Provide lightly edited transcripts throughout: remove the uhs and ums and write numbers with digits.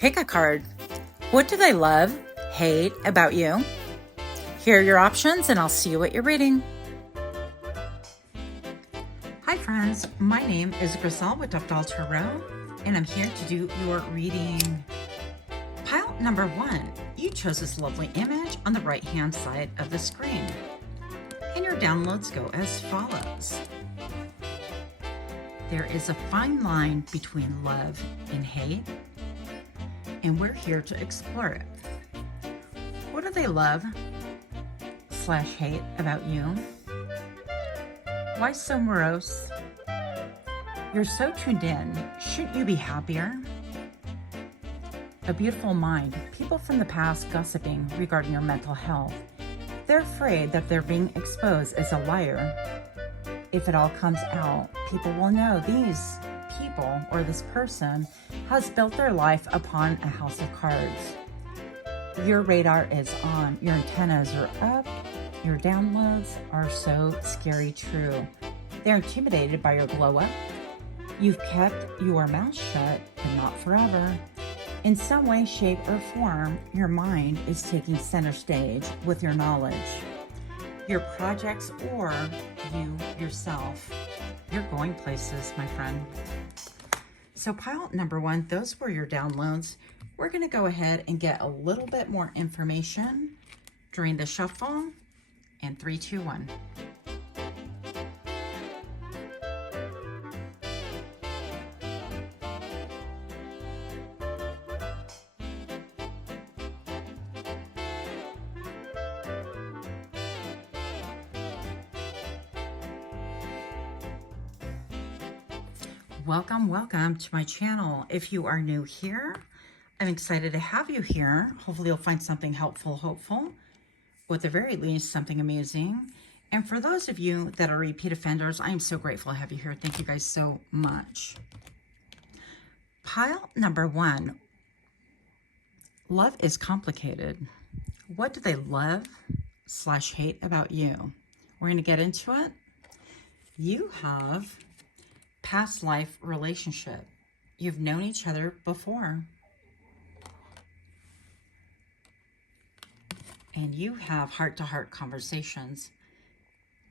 Pick a card. What do they love, hate about you? Here are your options, and I'll see you at your reading. Hi friends, my name is Griselle with Toughdolltarot, and I'm here to do your reading. Pile number 1, you chose this lovely image on the right-hand side of the screen. And your downloads go as follows. There is a fine line between love and hate, and we're here to explore it. What do they love / hate about you? Why so morose? You're so tuned in. Shouldn't you be happier? A beautiful mind. People from the past gossiping regarding your mental health. They're afraid that they're being exposed as a liar. If it all comes out, people will know these people or this person has built their life upon a house of cards. Your radar is on. Your antennas are up. Your downloads are so scary true. They're intimidated by your glow up. You've kept your mouth shut, but not forever. In some way, shape, or form, your mind is taking center stage with your knowledge. Your projects or you yourself. You're going places, my friend. So pile number 1, those were your downloads. We're going to go ahead and get a little bit more information during the shuffle. And 3, 2, 1. Welcome to my channel. If you are new here, I'm excited to have you here. Hopefully you'll find something helpful, hopeful, or at the very least, something amazing. And for those of you that are repeat offenders, I am so grateful to have you here. Thank you guys so much. Pile number 1, love is complicated. What do they love / hate about you? We're going to get into it. You have past life relationship. You've known each other before. And you have heart-to-heart conversations.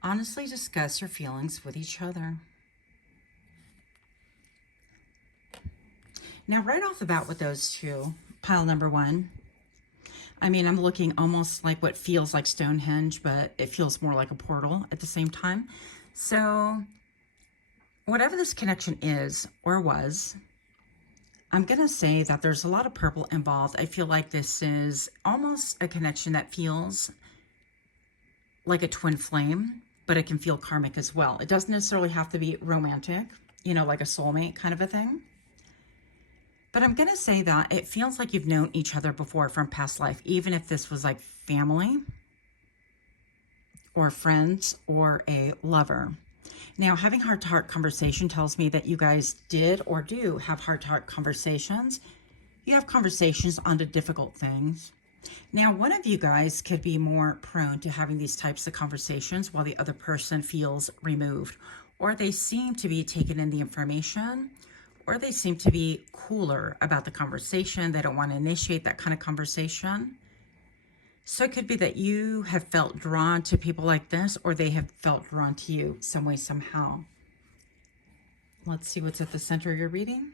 Honestly discuss your feelings with each other. Now, right off the bat with those two, pile number 1, I mean, I'm looking almost like what feels like Stonehenge, but it feels more like a portal at the same time. So whatever this connection is or was, I'm going to say that there's a lot of purple involved. I feel like this is almost a connection that feels like a twin flame, but it can feel karmic as well. It doesn't necessarily have to be romantic, you know, like a soulmate kind of a thing. But I'm going to say that it feels like you've known each other before from past life, even if this was like family or friends or a lover. Now, having heart-to-heart conversation tells me that you guys did or do have heart-to-heart conversations. You have conversations on the difficult things. Now, one of you guys could be more prone to having these types of conversations while the other person feels removed, or they seem to be taking in the information, or they seem to be cooler about the conversation. They don't want to initiate that kind of conversation. So it could be that you have felt drawn to people like this, or they have felt drawn to you some way, somehow. Let's see what's at the center of your reading.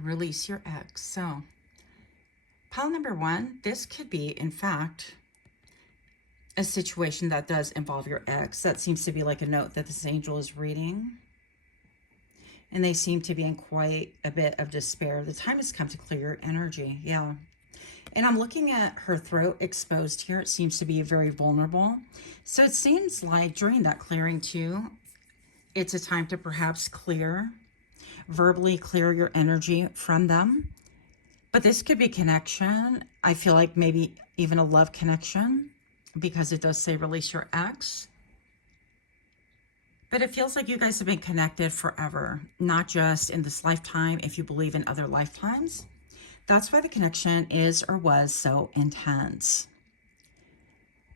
Release your ex. So pile number 1, this could be, in fact, a situation that does involve your ex. That seems to be like a note that this angel is reading. And they seem to be in quite a bit of despair. The time has come to clear your energy. Yeah. And I'm looking at her throat exposed here. It seems to be very vulnerable. So it seems like during that clearing too, it's a time to perhaps verbally clear your energy from them. But this could be connection. I feel like maybe even a love connection, because it does say release your ex. But it feels like you guys have been connected forever, not just in this lifetime, if you believe in other lifetimes. That's why the connection is or was so intense.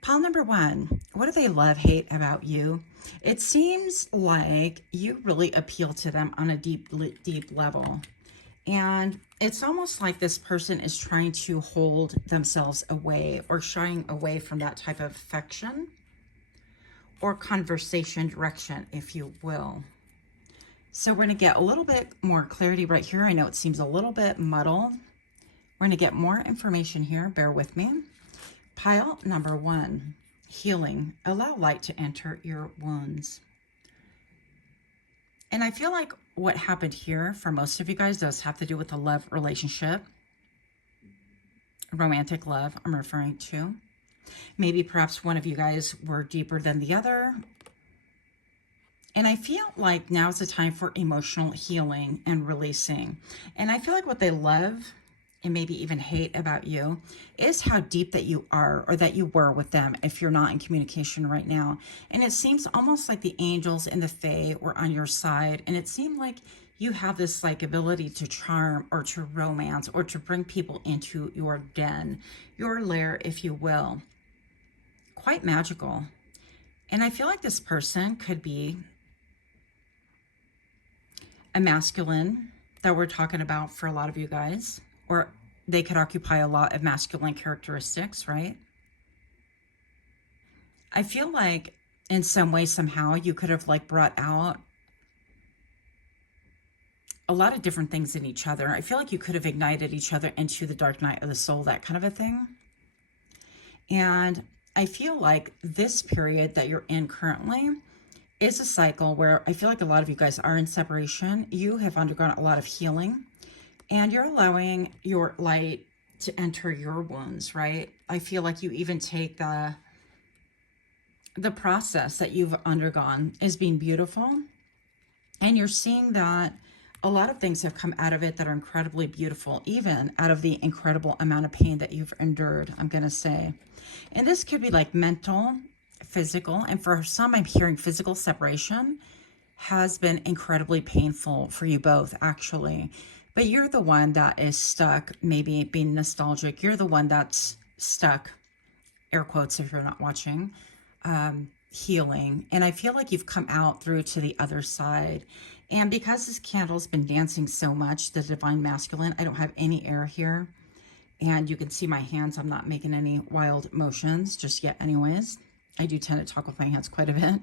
Pile number 1, what do they love, hate about you? It seems like you really appeal to them on a deep level. And it's almost like this person is trying to hold themselves away or shying away from that type of affection or conversation direction, if you will. So we're going to get a little bit more clarity right here. I know it seems a little bit muddled. We're going to get more information here. Bear with me. Pile number 1, healing. Allow light to enter your wounds. And I feel like what happened here for most of you guys does have to do with the love relationship. Romantic love, I'm referring to. Maybe perhaps one of you guys were deeper than the other. And I feel like now's the time for emotional healing and releasing. And I feel like what they love and maybe even hate about you is how deep that you are, or that you were with them if you're not in communication right now. And it seems almost like the angels and the fae were on your side, and it seemed like you have this like ability to charm or to romance or to bring people into your den, your lair, if you will. Quite magical. And I feel like this person could be a masculine that we're talking about for a lot of you guys, or they could occupy a lot of masculine characteristics, right? I feel like in some way, somehow, you could have like brought out a lot of different things in each other. I feel like you could have ignited each other into the dark night of the soul, that kind of a thing. And I feel like this period that you're in currently is a cycle where I feel like a lot of you guys are in separation. You have undergone a lot of healing, and you're allowing your light to enter your wounds, right? I feel like you even take the process that you've undergone as being beautiful, and you're seeing that a lot of things have come out of it that are incredibly beautiful, even out of the incredible amount of pain that you've endured, I'm going to say. And this could be like mental, physical, and for some, I'm hearing physical separation has been incredibly painful for you both, actually. But you're the one that is stuck, maybe being nostalgic. You're the one that's stuck, air quotes if you're not watching, healing. And I feel like you've come out through to the other side. And because this candle's been dancing so much, the divine masculine, I don't have any air here. And you can see my hands. I'm not making any wild motions just yet anyways. I do tend to talk with my hands quite a bit.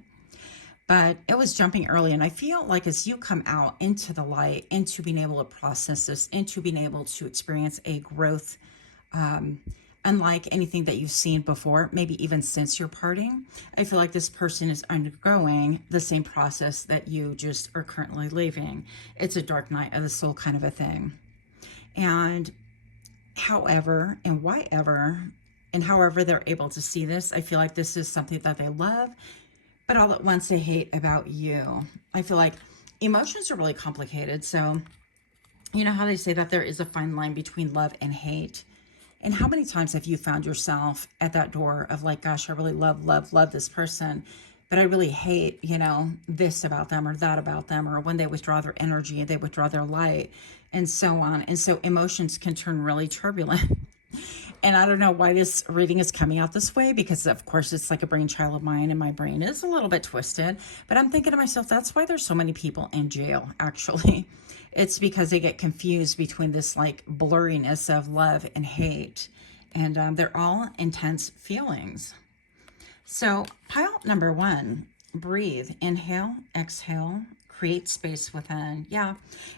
But it was jumping early, and I feel like as you come out into the light, into being able to process this, into being able to experience a growth unlike anything that you've seen before, maybe even since your parting, I feel like this person is undergoing the same process that you just are currently living. It's a dark night of the soul kind of a thing. And however and why ever, and however they're able to see this, I feel like this is something that they love, but all at once they hate about you. I feel like emotions are really complicated. So, you know how they say that there is a fine line between love and hate? And how many times have you found yourself at that door of like, gosh, I really love this person, but I really hate, you know, this about them or that about them, or when they withdraw their energy, they withdraw their light, and so on. And so emotions can turn really turbulent. And I don't know why this reading is coming out this way, because of course it's like a brainchild of mine, and my brain is a little bit twisted. But I'm thinking to myself, that's why there's so many people in jail, actually. It's because they get confused between this like blurriness of love and hate. And they're all intense feelings. So pile number 1, breathe, inhale, exhale, create space within. Yeah.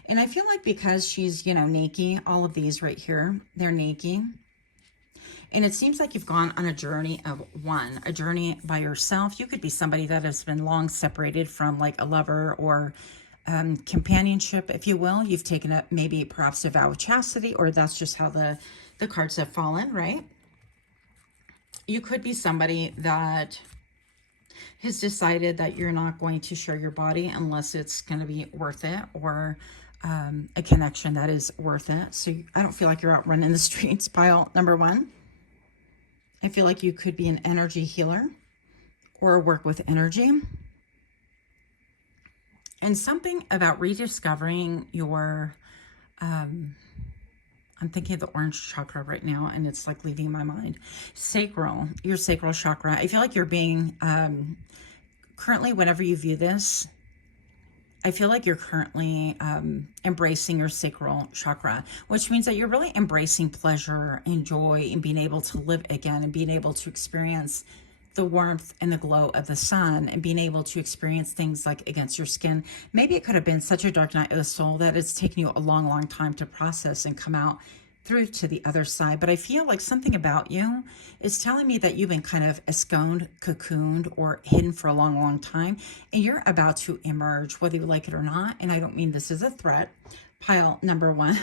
And I feel like because she's, you know, Nike, all of these right here, they're Nike. And it seems like you've gone on a journey of one, a journey by yourself. You could be somebody that has been long separated from like a lover or companionship, if you will. You've taken up maybe perhaps a vow of chastity, or that's just how the cards have fallen, right? You could be somebody that has decided that you're not going to share your body unless it's going to be worth it, or a connection that is worth it. So I don't feel like you're out running the streets. Pile number 1. I feel like you could be an energy healer or work with energy. And something about rediscovering your, I'm thinking of the orange chakra right now, and it's like leaving my mind. Sacral, your sacral chakra. I feel like you're being, currently, whenever you view this, I feel like you're currently embracing your sacral chakra, which means that you're really embracing pleasure and joy and being able to live again and being able to experience the warmth and the glow of the sun and being able to experience things like against your skin. Maybe it could have been such a dark night of the soul that it's taken you a long, long time to process and come out through to the other side. But I feel like something about you is telling me that you've been kind of ensconced, cocooned, or hidden for a long, long time, and you're about to emerge, whether you like it or not. And I don't mean this as a threat. Pile number one.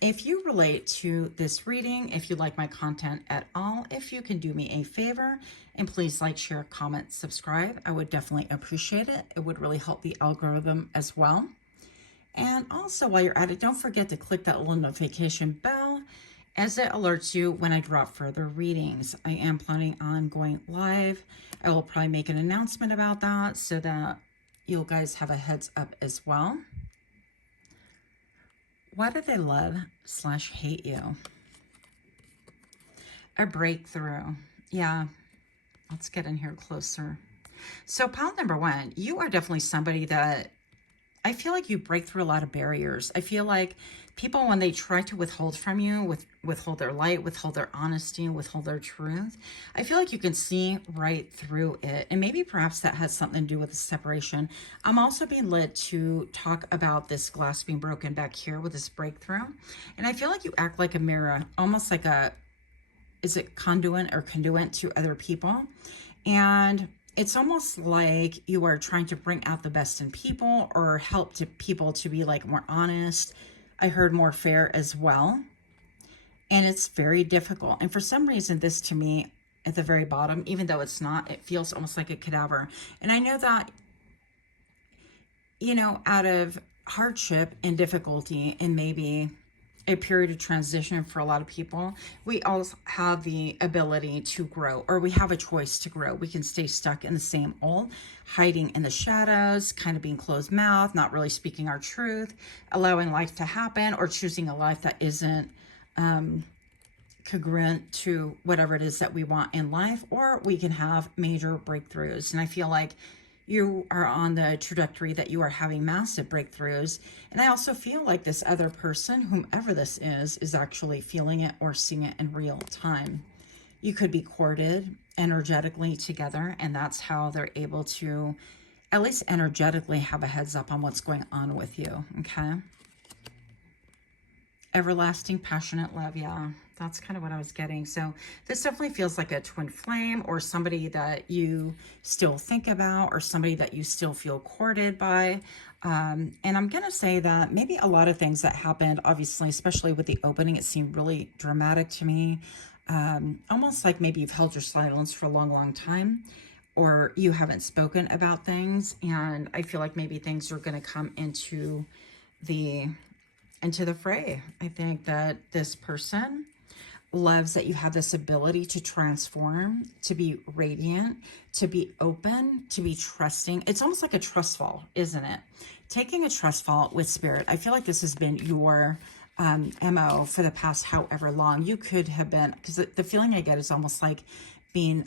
If you relate to this reading, if you like my content at all, if you can do me a favor and please like, share, comment, subscribe, I would definitely appreciate it. It would really help the algorithm as well. And also, while you're at it, don't forget to click that little notification bell as it alerts you when I drop further readings. I am planning on going live. I will probably make an announcement about that so that you guys have a heads up as well. Why do they love / hate you? A breakthrough. Yeah, let's get in here closer. So pile number one, you are definitely somebody that I feel like you break through a lot of barriers. I feel like people, when they try to withhold from you, withhold their light, withhold their honesty, withhold their truth, I feel like you can see right through it. And maybe perhaps that has something to do with the separation. I'm also being led to talk about this glass being broken back here with this breakthrough. And I feel like you act like a mirror, almost like is it conduit to other people? And it's almost like you are trying to bring out the best in people or help people to be like more honest. I heard more fair as well. And it's very difficult. And for some reason, this to me at the very bottom, even though it's not, it feels almost like a cadaver. And I know that, you know, out of hardship and difficulty and maybe a period of transition for a lot of people, we all have the ability to grow, or we have a choice to grow. We can stay stuck in the same old, hiding in the shadows, kind of being closed mouth, not really speaking our truth, allowing life to happen, or choosing a life that isn't congruent to whatever it is that we want in life, or we can have major breakthroughs. And I feel like you are on the trajectory that you are having massive breakthroughs. And I also feel like this other person, whomever this is actually feeling it or seeing it in real time. You could be courted energetically together, and that's how they're able to at least energetically have a heads up on what's going on with you, okay? Everlasting, passionate love, yeah. That's kind of what I was getting. So this definitely feels like a twin flame, or somebody that you still think about, or somebody that you still feel courted by. And I'm going to say that maybe a lot of things that happened, obviously, especially with the opening, it seemed really dramatic to me. Almost like maybe you've held your silence for a long, long time, or you haven't spoken about things. And I feel like maybe things are going to come into the fray. I think that this person loves that you have this ability to transform, to be radiant, to be open, to be trusting. It's almost like a trust fall, isn't it? Taking a trust fall with spirit. I feel like this has been your MO for the past however long. You could have been, because the feeling I get is almost like being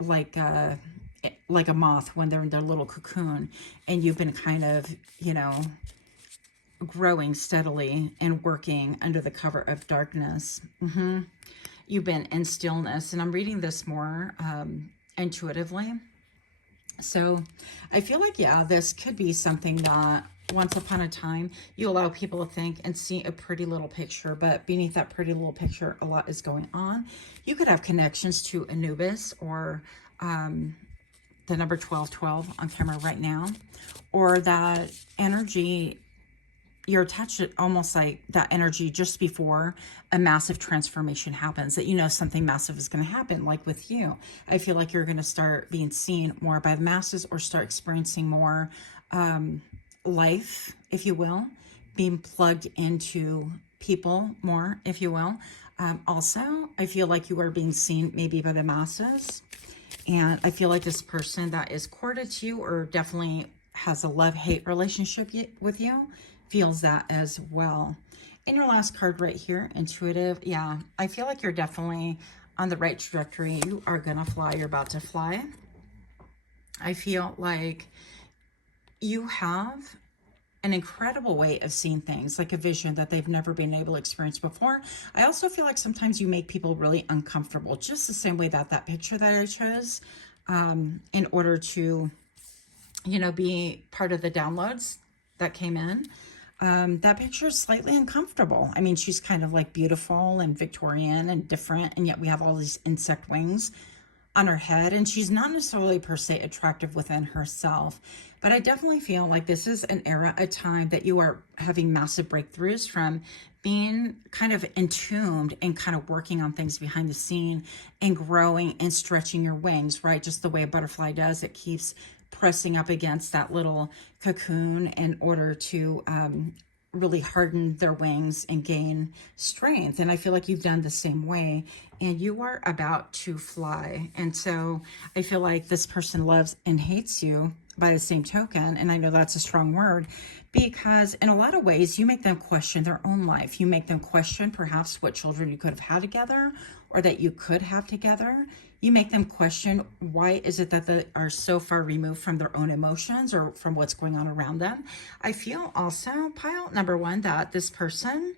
like a moth when they're in their little cocoon, and you've been kind of, you know, growing steadily and working under the cover of darkness. You've been in stillness, and I'm reading this more intuitively. So I feel like, yeah, this could be something that once upon a time you allow people to think and see a pretty little picture, but beneath that pretty little picture a lot is going on. You could have connections to Anubis, or the number 1212 on camera right now, or that energy, you're attached to almost like that energy just before a massive transformation happens, that you know something massive is going to happen. Like with you, I feel like you're going to start being seen more by the masses, or start experiencing more life, if you will, being plugged into people more, if you will. Also, I feel like you are being seen maybe by the masses. And I feel like this person that is courted to you, or definitely has a love-hate relationship with you, feels that as well. In your last card right here, intuitive, yeah, I feel like you're definitely on the right trajectory. You are gonna fly. You're about to fly. I feel like you have an incredible way of seeing things, like a vision that they've never been able to experience before. I also feel like sometimes you make people really uncomfortable, just the same way that that picture that I chose, in order to, you know, be part of the downloads that came in. That picture is slightly uncomfortable. I mean, she's kind of like beautiful and Victorian and different, and yet we have all these insect wings on her head, and she's not necessarily per se attractive within herself. But I definitely feel like this is an era, a time that you are having massive breakthroughs from being kind of entombed and kind of working on things behind the scene and growing and stretching your wings, right? Just the way a butterfly does. It keeps pressing up against that little cocoon in order to really harden their wings and gain strength. And I feel like you've done the same way, and you are about to fly. And so I feel like this person loves and hates you by the same token. And I know that's a strong word, because in a lot of ways you make them question their own life. You make them question perhaps what children you could have had together or that you could have together. You make them question, why is it that they are so far removed from their own emotions or from what's going on around them? I feel also, pile number one, that this person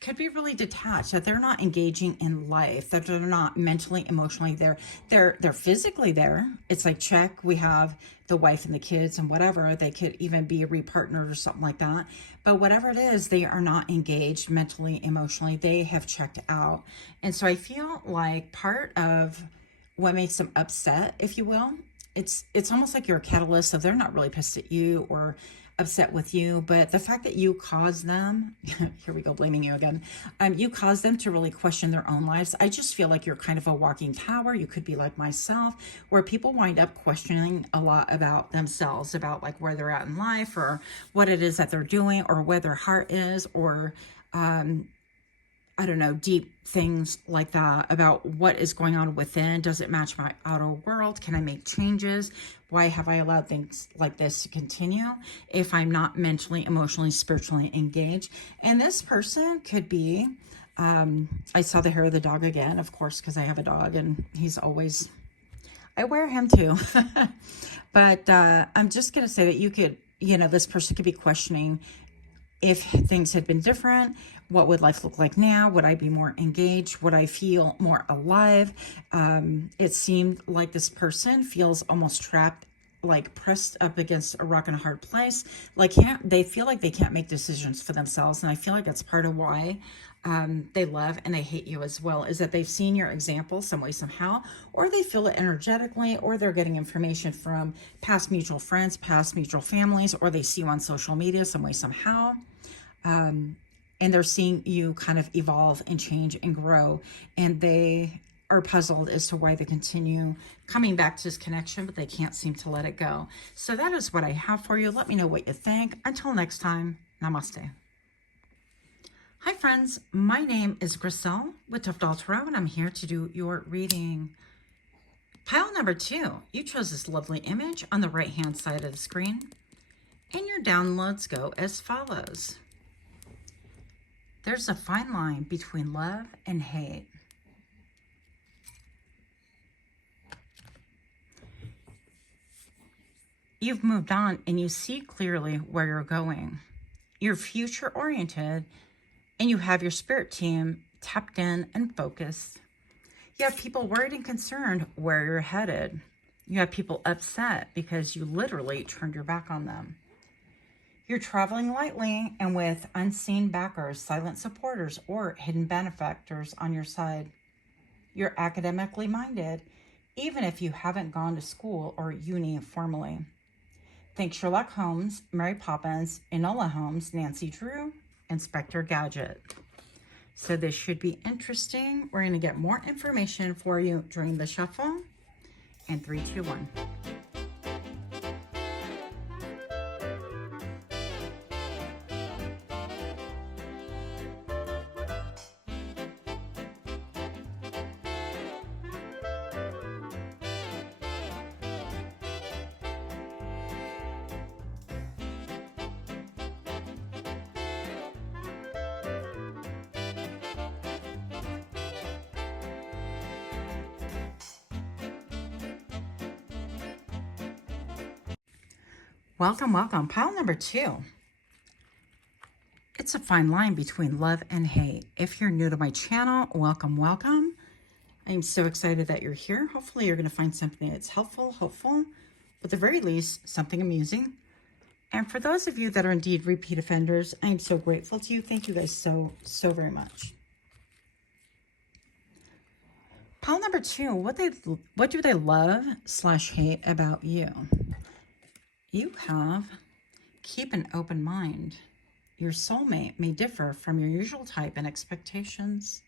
could be really detached, that they're not engaging in life, that they're not mentally, emotionally there. They're physically there. It's like, check, we have the wife and the kids and whatever. They could even be repartnered or something like that. But whatever it is, they are not engaged mentally, emotionally. They have checked out. And so I feel like part of what makes them upset, if you will, it's almost like you're a catalyst. So they're not really pissed at you or upset with you, but the fact that you caused them, here we go, blaming you again, you caused them to really question their own lives. I just feel like you're kind of a walking tower. You could be like myself, where people wind up questioning a lot about themselves, about like where they're at in life or what it is that they're doing or where their heart is, or I don't know, deep things like that about what is going on within. Does it match my outer world? Can I make changes? Why have I allowed things like this to continue if I'm not mentally, emotionally, spiritually engaged? And this person could be, I saw the hair of the dog again, of course, because I have a dog and he's always, I wear him too. But I'm just going to say that you could, you know, this person could be questioning if things had been different. What would life look like now? Would I be more engaged? Would I feel more alive? It seemed like this person feels almost trapped, like pressed up against a rock and a hard place. Like they feel like they can't make decisions for themselves. And I feel like that's part of why they love and they hate you as well, is that they've seen your example some way, somehow, or they feel it energetically, or they're getting information from past mutual friends, past mutual families, or they see you on social media some way, somehow. And they're seeing you kind of evolve and change and grow. And they are puzzled as to why they continue coming back to this connection, but they can't seem to let it go. So that is what I have for you. Let me know what you think. Until next time, namaste. Hi friends, my name is Griselle with Toughdolltarot, and I'm here to do your reading. Pile number 2, you chose this lovely image on the right hand side of the screen, and your downloads go as follows. There's a fine line between love and hate. You've moved on and you see clearly where you're going. You're future oriented and you have your spirit team tapped in and focused. You have people worried and concerned where you're headed. You have people upset because you literally turned your back on them. You're traveling lightly and with unseen backers, silent supporters, or hidden benefactors on your side. You're academically minded, even if you haven't gone to school or uni formally. Think Sherlock Holmes, Mary Poppins, Enola Holmes, Nancy Drew, Inspector Gadget. So this should be interesting. We're going to get more information for you during the shuffle. And 3, 2, 1. Welcome, welcome. Pile number 2. It's a fine line between love and hate. If you're new to my channel, welcome, welcome. I'm so excited that you're here. Hopefully you're going to find something that's helpful, hopeful, but at the very least, something amusing. And for those of you that are indeed repeat offenders, I'm so grateful to you. Thank you guys so very much. Pile number 2, what do they love / hate about you? You have keep an open mind. Your soulmate may differ from your usual type and expectations.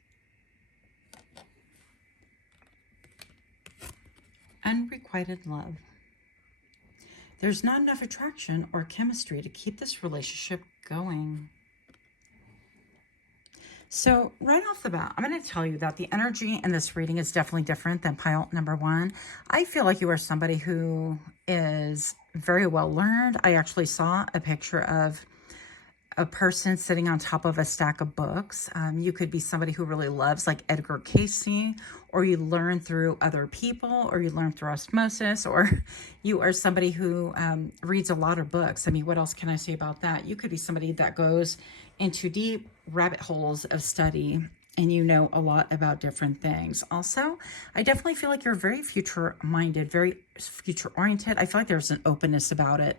Unrequited love. There's not enough attraction or chemistry to keep this relationship going. So right off the bat, I'm going to tell you that the energy in this reading is definitely different than pile number 1. I feel like you are somebody who is very well learned. I actually saw a picture of a person sitting on top of a stack of books. You could be somebody who really loves like Edgar Cayce, or you learn through other people, or you learn through osmosis, or you are somebody who reads a lot of books. I mean, what else can I say about that? You could be somebody that goes into deep rabbit holes of study and you know a lot about different things. Also, I definitely feel like you're very future-minded, very future-oriented. I feel like there's an openness about it,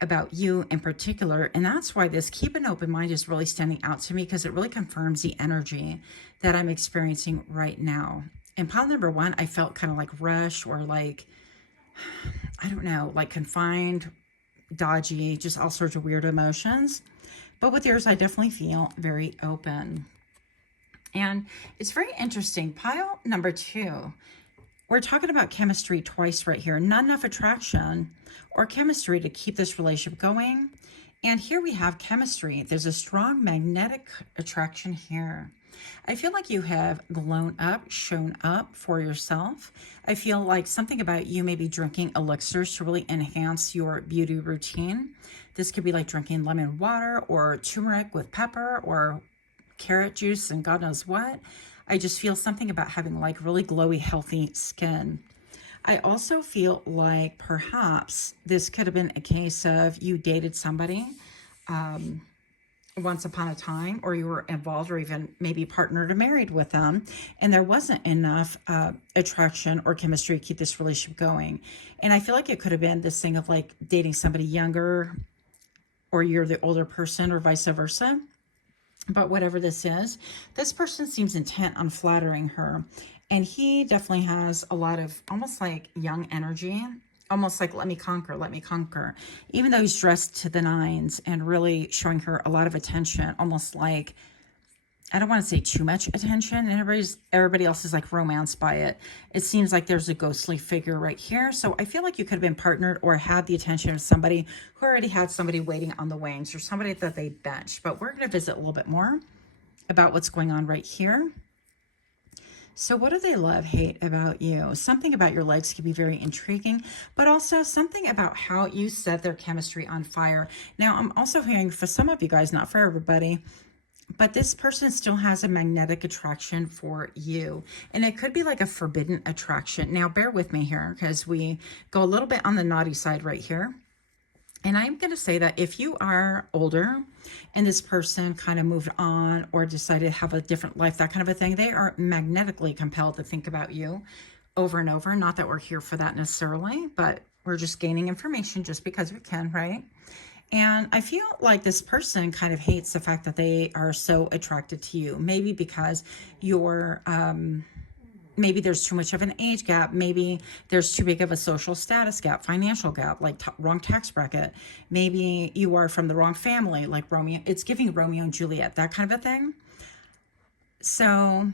about you in particular. And that's why this keep an open mind is really standing out to me, because it really confirms the energy that I'm experiencing right now. In pile number 1, I felt kind of like rush, or like, I don't know, like confined, dodgy, just all sorts of weird emotions. But with yours, I definitely feel very open. And it's very interesting. Pile number 2, we're talking about chemistry twice right here. Not enough attraction or chemistry to keep this relationship going. And here we have chemistry. There's a strong magnetic attraction here. I feel like you have glown up, shown up for yourself. I feel like something about you may be drinking elixirs to really enhance your beauty routine. This could be like drinking lemon water or turmeric with pepper or carrot juice and God knows what. I just feel something about having like really glowy, healthy skin. I also feel like perhaps this could have been a case of you dated somebody once upon a time, or you were involved or even maybe partnered or married with them, and there wasn't enough attraction or chemistry to keep this relationship going. And I feel like it could have been this thing of like dating somebody younger, or you're the older person, or vice versa. But whatever this is, this person seems intent on flattering her. And he definitely has a lot of almost like young energy, almost like let me conquer, let me conquer. Even though he's dressed to the nines and really showing her a lot of attention, almost like, I don't want to say too much attention, and everybody else is like romanced by it. It seems like there's a ghostly figure right here. So I feel like you could have been partnered or had the attention of somebody who already had somebody waiting on the wings, or somebody that they benched. But we're going to visit a little bit more about what's going on right here. So what do they love, hate about you? Something about your legs can be very intriguing, but also something about how you set their chemistry on fire. Now, I'm also hearing for some of you guys, not for everybody, but this person still has a magnetic attraction for you. And it could be like a forbidden attraction. Now, bear with me here, because we go a little bit on the naughty side right here. And I'm going to say that if you are older and this person kind of moved on or decided to have a different life, that kind of a thing, they are magnetically compelled to think about you over and over. Not that we're here for that necessarily, but we're just gaining information just because we can, right? And I feel like this person kind of hates the fact that they are so attracted to you. Maybe because you're, maybe there's too much of an age gap. Maybe there's too big of a social status gap, financial gap, like wrong tax bracket. Maybe you are from the wrong family, like Romeo. It's giving Romeo and Juliet, that kind of a thing. So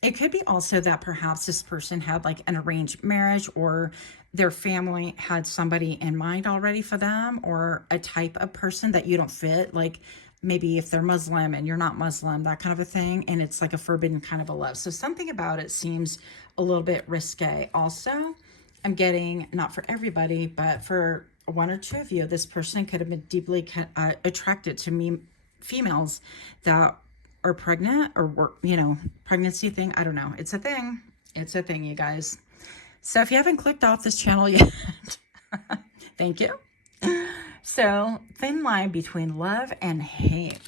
it could be also that perhaps this person had like an arranged marriage, or their family had somebody in mind already for them, or a type of person that you don't fit. Like maybe if they're Muslim and you're not Muslim, that kind of a thing. And it's like a forbidden kind of a love. So something about it seems a little bit risque. Also, I'm getting, not for everybody, but for one or two of you, this person could have been deeply attracted to me, females that are pregnant, or work, you know, pregnancy thing. I don't know. It's a thing. It's a thing, you guys. So if you haven't clicked off this channel yet, thank you. So, thin line between love and hate.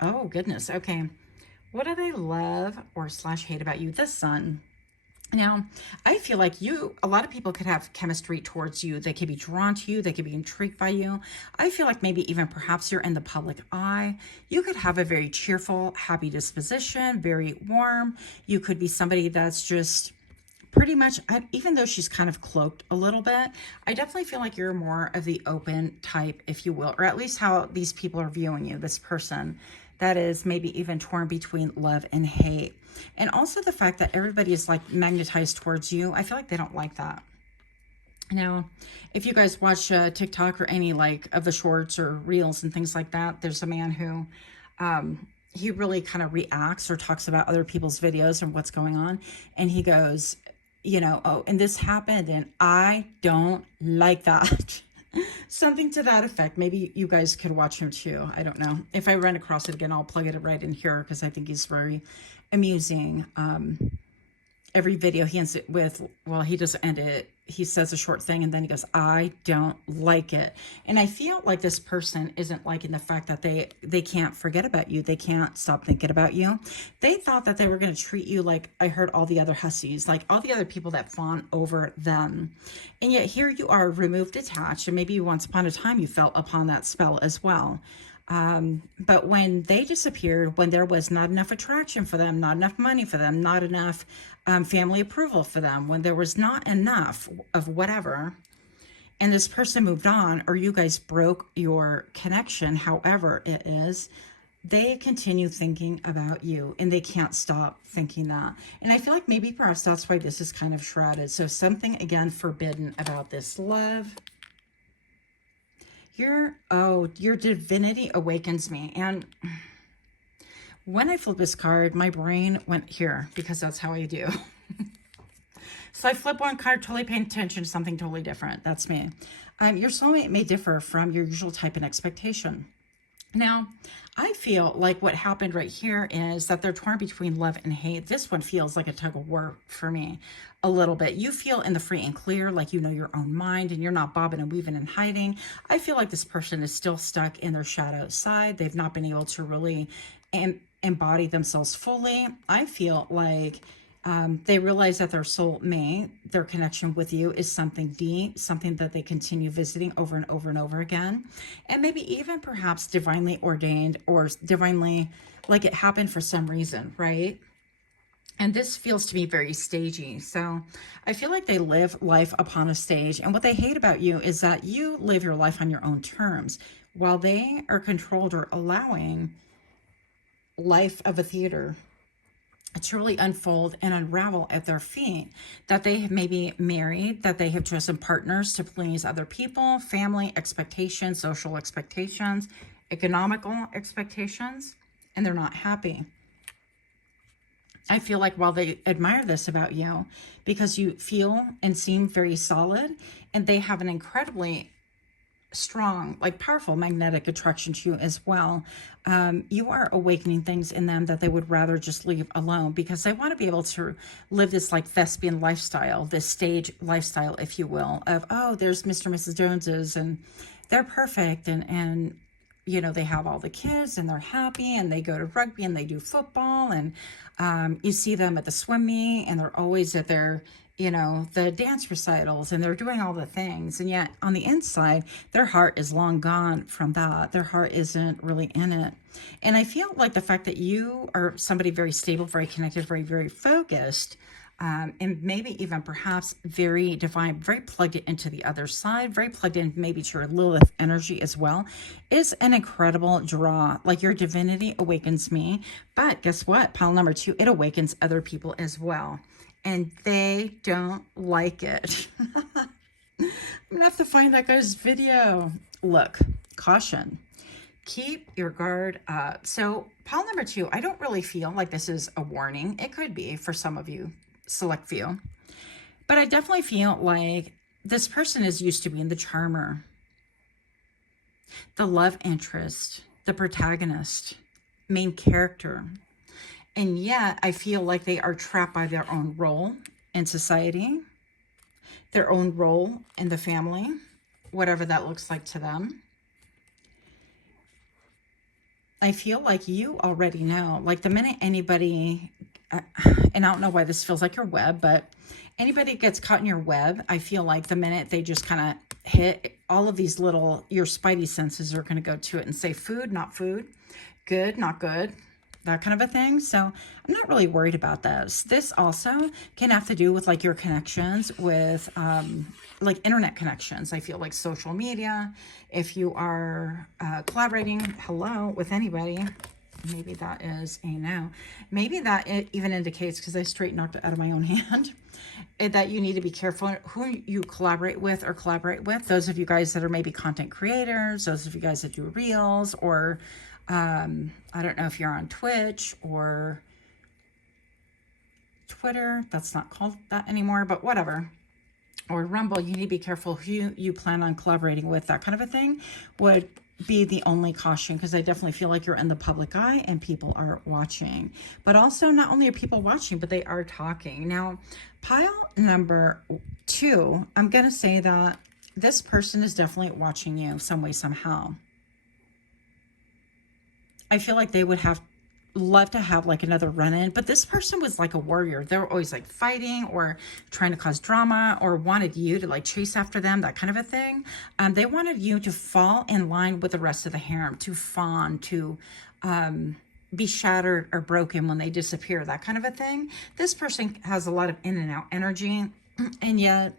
Oh, goodness. Okay. What do they love or slash hate about you? The sun. Now, I feel like a lot of people could have chemistry towards you. They could be drawn to you. They could be intrigued by you. I feel like maybe even perhaps you're in the public eye. You could have a very cheerful, happy disposition, very warm. You could be somebody that's just pretty much, even though she's kind of cloaked a little bit, I definitely feel like you're more of the open type, if you will, or at least how these people are viewing you, this person that is maybe even torn between love and hate. And also the fact that everybody is like magnetized towards you. I feel like they don't like that. Now, if you guys watch TikTok or any like of the shorts or reels and things like that, there's a man who, he really kind of reacts or talks about other people's videos and what's going on. And he goes, you know, oh, and this happened and I don't like that. Something to that effect. Maybe you guys could watch him too. I don't know. If I run across it again, I'll plug it right in here because I think he's very amusing. Every video he ends it with, well, he doesn't end it. He says a short thing and then he goes, I don't like it. And I feel like this person isn't liking the fact that they can't forget about you. They can't stop thinking about you. They thought that they were going to treat you like I heard all the other hussies, like all the other people that fawn over them. And yet here you are removed, detached, and maybe once upon a time you fell upon that spell as well. But when they disappeared, when there was not enough attraction for them, not enough money for them, not enough family approval for them, when there was not enough of whatever, and this person moved on, or you guys broke your connection, however it is, they continue thinking about you and they can't stop thinking that. And I feel like maybe perhaps that's why this is kind of shrouded. So something again forbidden about this love. Your divinity awakens me. And when I flip this card, my brain went here because that's how I do. So I flip one card, totally paying attention to something totally different. That's me. Your soulmate may differ from your usual type and expectation. Now, I feel like what happened right here is that they're torn between love and hate. This one feels like a tug of war for me a little bit. You feel in the free and clear, like you know your own mind and you're not bobbing and weaving and hiding. I feel like this person is still stuck in their shadow side. They've not been able to really embody themselves fully. I feel like they realize that their soulmate, their connection with you is something deep, something that they continue visiting over and over and over again. And maybe even perhaps divinely ordained or divinely, like it happened for some reason, right? And this feels to me very stagey. So I feel like they live life upon a stage. And what they hate about you is that you live your life on your own terms while they are controlled or allowing life of a theater to really unfold and unravel at their feet, that they have maybe married, that they have chosen partners to please other people, family expectations, social expectations, economical expectations, and they're not happy. I feel like while they admire this about you because you feel and seem very solid and they have an incredibly strong, like powerful magnetic attraction to you as well, you are awakening things in them that they would rather just leave alone because they want to be able to live this like thespian lifestyle, this stage lifestyle, if you will, of, oh, there's Mr. and Mrs. Joneses and they're perfect and you know, they have all the kids and they're happy and they go to rugby and they do football and you see them at the swim meet and they're always at their, you know, the dance recitals and they're doing all the things. And yet on the inside, their heart is long gone from that. Their heart isn't really in it. And I feel like the fact that you are somebody very stable, very connected, very, very focused, and maybe even perhaps very divine, very plugged into the other side, very plugged in maybe to your Lilith energy as well, is an incredible draw. Like your divinity awakens me. But guess what? Pile number 2, it awakens other people as well. And they don't like it. I'm gonna have to find that guy's video. Look, caution. Keep your guard up. So pile number 2, I don't really feel like this is a warning. It could be for some of you, select few. But I definitely feel like this person is used to being the charmer, the love interest, the protagonist, main character. And yet I feel like they are trapped by their own role in society, their own role in the family, whatever that looks like to them. I feel like you already know, like the minute anybody, and I don't know why this feels like your web, but anybody gets caught in your web, I feel like the minute they just kind of hit all of these little, your spidey senses are going to go to it and say food, not food, good, not good, that kind of a thing. So I'm not really worried about this. This also can have to do with like your connections with like internet connections. I feel like social media, if you are collaborating, hello, with anybody, maybe that is a no. Maybe that it even indicates, because I straight knocked it out of my own hand, that you need to be careful who you collaborate with or collaborate with. Those of you guys that are maybe content creators, those of you guys that do reels, or I don't know if you're on Twitch or Twitter. That's not called that anymore, but whatever. Or Rumble, you need to be careful who you plan on collaborating with. That kind of a thing would be the only caution, because I definitely feel like you're in the public eye and people are watching. But also, not only are people watching, but they are talking. Now, pile number 2, I'm going to say that this person is definitely watching you some way, somehow. I feel like they would love to have like another run-in, but this person was like a warrior. They were always like fighting or trying to cause drama, or wanted you to like chase after them, that kind of a thing. They wanted you to fall in line with the rest of the harem, to fawn, to be shattered or broken when they disappear, that kind of a thing. This person has a lot of in and out energy, and yet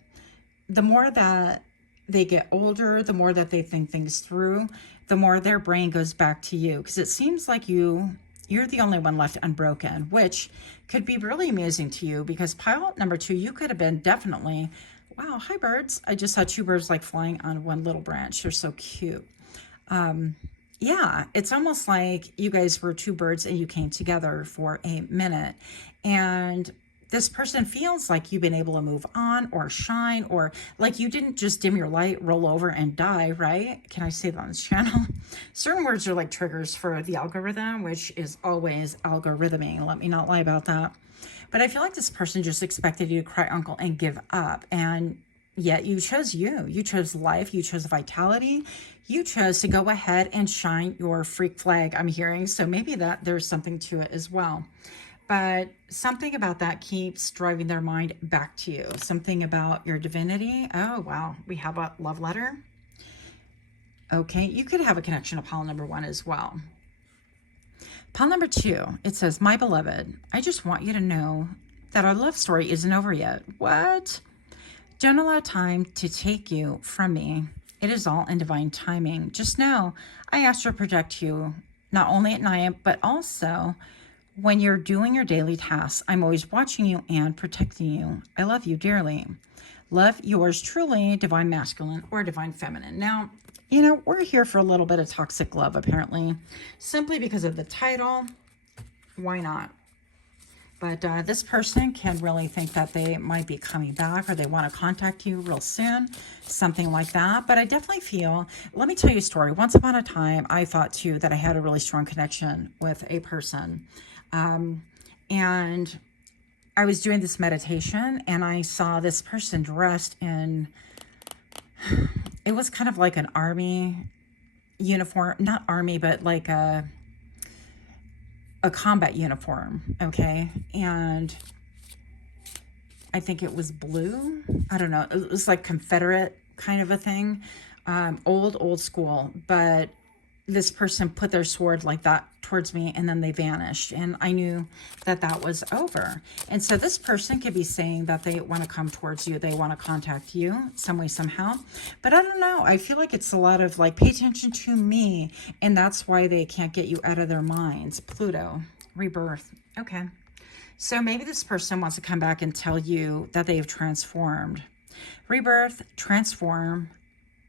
the more that they get older, the more that they think things through, the more their brain goes back to you, because it seems like you're the only one left unbroken, which could be really amusing to you, because pile number 2, you could have been definitely, wow, hi birds. I just saw 2 birds like flying on one little branch. They're so cute. Yeah, it's almost like you guys were 2 birds and you came together for a minute, and this person feels like you've been able to move on or shine, or like you didn't just dim your light, roll over and die, right? Can I say that on this channel? Certain words are like triggers for the algorithm, which is always algorithming. Let me not lie about that. But I feel like this person just expected you to cry uncle and give up. And yet you chose you. You chose life. You chose vitality. You chose to go ahead and shine your freak flag, I'm hearing. So maybe that there's something to it as well. But something about that keeps driving their mind back to you. Something about your divinity. Oh, wow. We have a love letter. Okay. You could have a connection to pile number 1 as well. Pile number 2, it says, my beloved, I just want you to know that our love story isn't over yet. What? Don't allow time to take you from me. It is all in divine timing. Just know I asked to protect you, not only at night, but also when you're doing your daily tasks. I'm always watching you and protecting you. I love you dearly. Love, yours truly, divine masculine or divine feminine. Now, you know, we're here for a little bit of toxic love, apparently, simply because of the title. Why not? But this person can really think that they might be coming back, or they want to contact you real soon, something like that. But I definitely feel, let me tell you a story. Once upon a time, I thought too that I had a really strong connection with a person. And I was doing this meditation, and I saw this person dressed in, it was kind of like an army uniform, not army, but like a combat uniform. Okay. And I think it was blue. I don't know. It was like Confederate kind of a thing. Old school, but this person put their sword like that towards me, and then they vanished, and I knew that that was over. And so this person could be saying that they want to come towards you, they want to contact you some way, somehow. But I don't know, I feel like it's a lot of like, pay attention to me, and that's why they can't get you out of their minds. Pluto, rebirth. Okay, so maybe this person wants to come back and tell you that they've transformed. Rebirth, transform,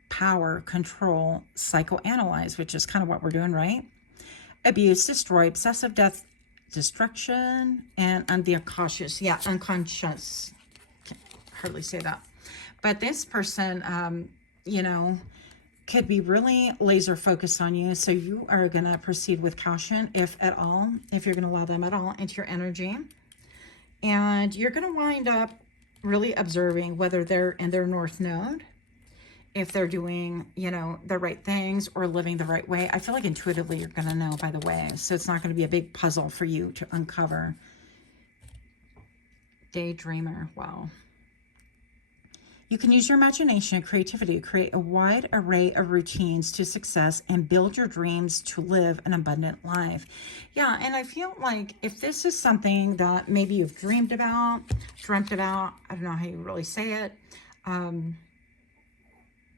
power, control, psychoanalyze, which is kind of what we're doing, right? Abuse, destroy, obsessive death, destruction, and unconscious. Yeah, unconscious. Can't hardly say that. But this person, you know, could be really laser focused on you. So you are going to proceed with caution, if at all, if you're going to allow them at all into your energy. And you're going to wind up really observing whether they're in their north node, if they're doing, you know, the right things or living the right way. I feel like intuitively you're going to know by the way. So it's not going to be a big puzzle for you to uncover. Daydreamer. Wow. You can use your imagination and creativity to create a wide array of routines to success and build your dreams to live an abundant life. Yeah, and I feel like if this is something that maybe you've dreamt about, I don't know how you really say it.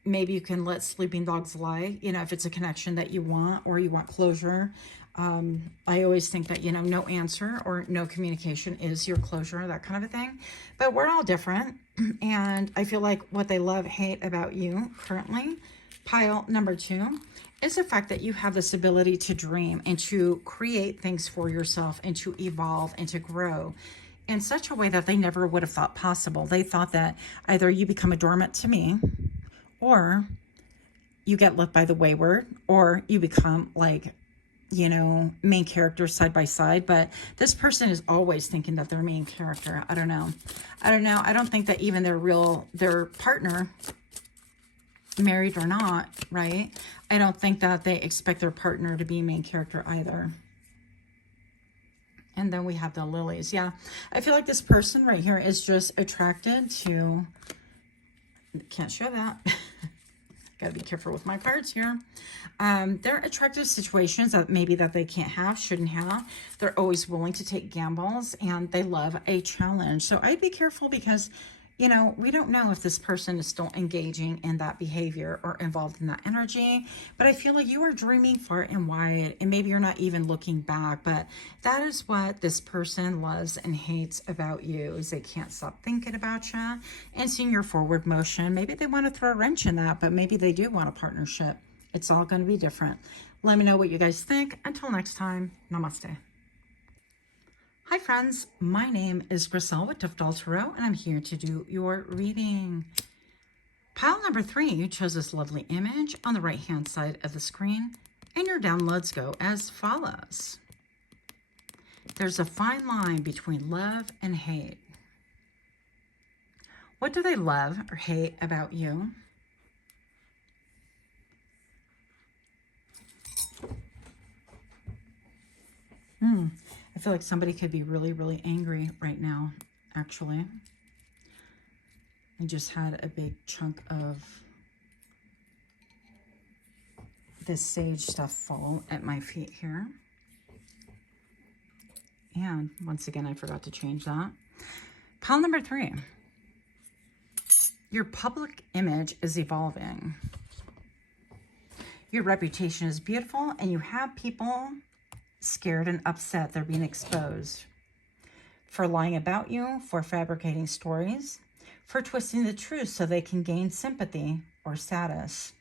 Maybe you can let sleeping dogs lie, you know, if it's a connection that you want or you want closure. I always think that, you know, no answer or no communication is your closure, that kind of a thing. But we're all different. And I feel like what they love, hate about you currently, pile number 2, is the fact that you have this ability to dream and to create things for yourself and to evolve and to grow in such a way that they never would have thought possible. They thought that either you become a doormat to me, or you get left by the wayward, or you become like, you know, main characters side by side. But this person is always thinking that they're main character. I don't know. I don't think that even their partner, married or not, right? I don't think that they expect their partner to be main character either. And then we have the lilies. Yeah, I feel like this person right here is just attracted to, can't show that. Got to be careful with my cards here. They're attracted to situations that maybe that they can't have, shouldn't have. They're always willing to take gambles, and they love a challenge. So I'd be careful because, you know, we don't know if this person is still engaging in that behavior or involved in that energy. But I feel like you are dreaming far and wide, and maybe you're not even looking back. But that is what this person loves and hates about you, is they can't stop thinking about you and seeing your forward motion. Maybe they want to throw a wrench in that, but maybe they do want a partnership. It's all going to be different. Let me know what you guys think. Until next time, namaste. Hi friends, my name is Griselle with Toughdolltarot, and I'm here to do your reading. Pile number 3, you chose this lovely image on the right hand side of the screen, and your downloads go as follows. There's a fine line between love and hate. What do they love or hate about you? I feel like somebody could be really, really angry right now, actually. I just had a big chunk of this sage stuff fall at my feet here. And once again, I forgot to change that. Pile number 3. Your public image is evolving. Your reputation is beautiful, and you have people scared and upset they're being exposed for lying about you, for fabricating stories, for twisting the truth so they can gain sympathy or status.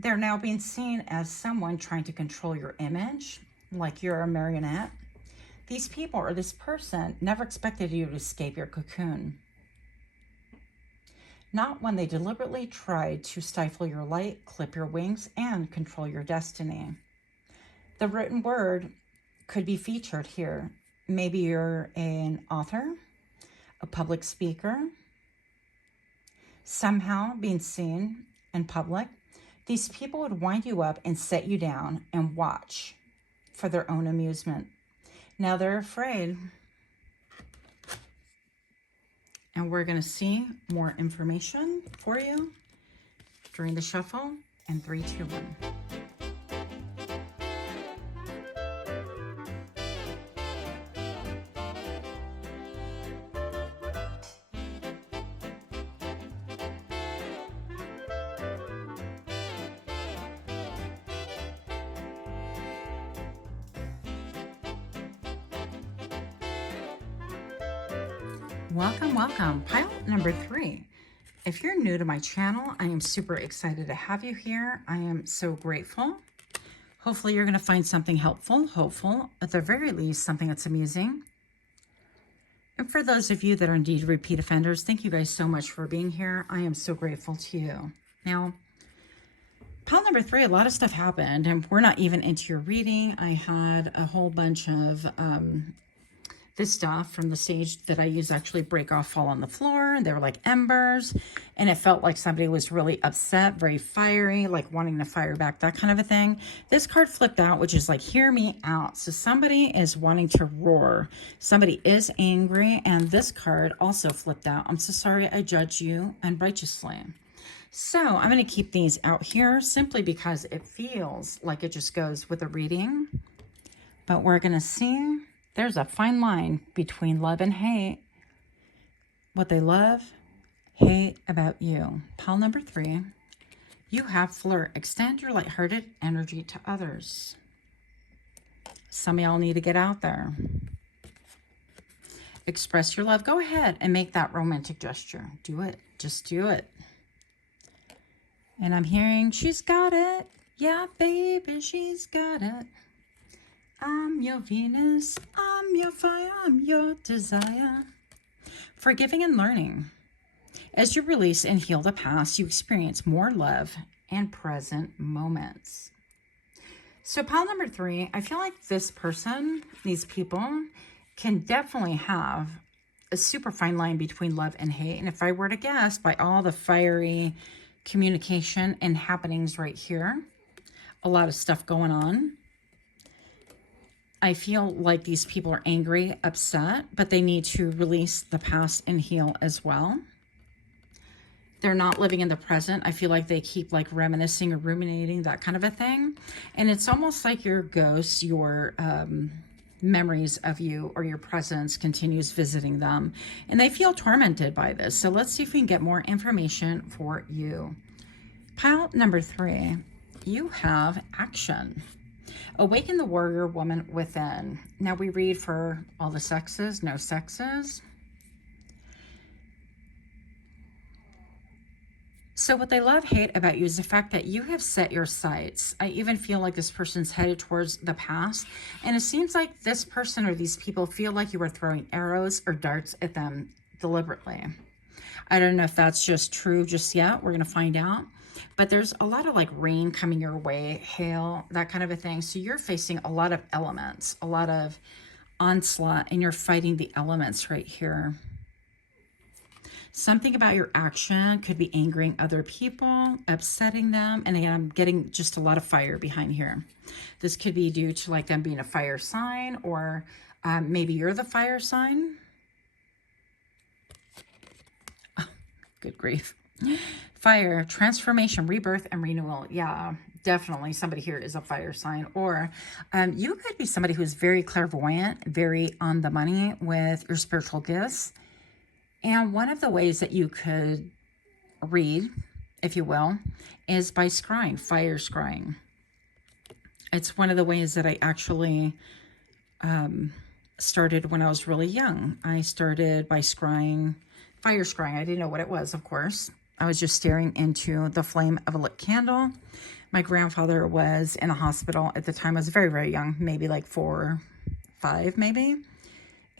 They're now being seen as someone trying to control your image, like you're a marionette. These people or this person never expected you to escape your cocoon. Not when they deliberately tried to stifle your light, clip your wings, and control your destiny. The written word could be featured here. Maybe you're an author, a public speaker, somehow being seen in public. These people would wind you up and set you down and watch for their own amusement. Now they're afraid. And we're going to see more information for you during the shuffle in 3, 2, 1. Welcome. Pile number 3. If you're new to my channel, I am super excited to have you here. I am so grateful. Hopefully you're going to find something helpful, hopeful, at the very least, something that's amusing. And for those of you that are indeed repeat offenders, thank you guys so much for being here. I am so grateful to you. Now, pile number 3, a lot of stuff happened, and we're not even into your reading. I had a whole bunch of This stuff from the sage that I use actually break off, fall on the floor, and they were like embers, and it felt like somebody was really upset, very fiery, like wanting to fire back, that kind of a thing. This card flipped out, which is like, hear me out. So somebody is wanting to roar. Somebody is angry, and this card also flipped out. I'm so sorry I judge you unrighteously. So I'm going to keep these out here simply because it feels like it just goes with a reading. But we're going to see there's a fine line between love and hate. What they love, hate about you. Pile number 3. You have flirt. Extend your lighthearted energy to others. Some of y'all need to get out there. Express your love. Go ahead and make that romantic gesture. Do it. Just do it. And I'm hearing, she's got it. Yeah, baby, she's got it. I'm your Venus. I'm your fire. I'm your desire. Forgiving and learning. As you release and heal the past, you experience more love and present moments. So pile number 3, I feel like this person, these people, can definitely have a super fine line between love and hate. And if I were to guess, by all the fiery communication and happenings right here, a lot of stuff going on, I feel like these people are angry, upset, but they need to release the past and heal as well. They're not living in the present. I feel like they keep like reminiscing or ruminating, that kind of a thing. And it's almost like your ghost, your memories of you or your presence continues visiting them. And they feel tormented by this. So let's see if we can get more information for you. Pile number 3, you have action. Awaken the warrior woman within. Now we read for all the sexes, no sexes. So what they love, hate about you is the fact that you have set your sights. I even feel like this person's headed towards the past. And it seems like this person or these people feel like you are throwing arrows or darts at them deliberately. I don't know if that's just true just yet. We're going to find out. But there's a lot of like rain coming your way, hail, that kind of a thing. So you're facing a lot of elements, a lot of onslaught, and you're fighting the elements right here. Something about your action could be angering other people, upsetting them. And again, I'm getting just a lot of fire behind here. This could be due to like them being a fire sign, or maybe you're the fire sign. Oh, good grief. Fire, transformation, rebirth, and renewal. Yeah, definitely somebody here is a fire sign. Or you could be somebody who is very clairvoyant, very on the money with your spiritual gifts. And one of the ways that you could read, if you will, is by scrying, fire scrying. It's one of the ways that I actually started when I was really young. I started by scrying, fire scrying. I didn't know what it was, of course. I was just staring into the flame of a lit candle. My grandfather was in a hospital at the time. I was very, very young, maybe like 4 or 5 maybe.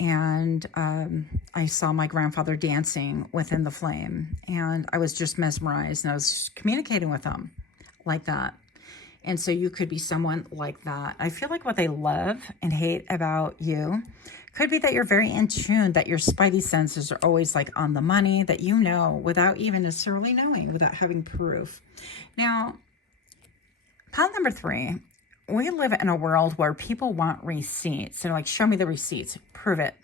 And I saw my grandfather dancing within the flame. And I was just mesmerized. And I was communicating with him like that. And so you could be someone like that. I feel like what they love and hate about you could be that you're very in tune, that your spidey senses are always like on the money, that you know without even necessarily knowing, without having proof. Now, pile number 3, we live in a world where people want receipts. They're like, show me the receipts, prove it.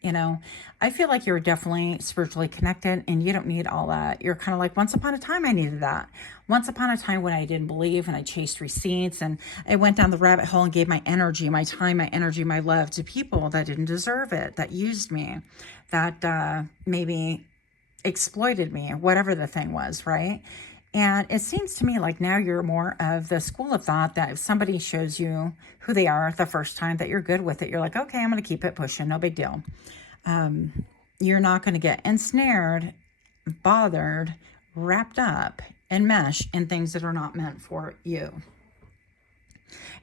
You know, I feel like you're definitely spiritually connected and you don't need all that. You're kind of like, once upon a time, I needed that. Once upon a time when I didn't believe and I chased receipts and I went down the rabbit hole and gave my energy, my time, my energy, my love to people that didn't deserve it, that used me, that maybe exploited me, or whatever the thing was, right? And it seems to me like now you're more of the school of thought that if somebody shows you who they are the first time, that you're good with it. You're like, okay, I'm going to keep it pushing. No big deal. You're not going to get ensnared, bothered, wrapped up, and mesh in things that are not meant for you.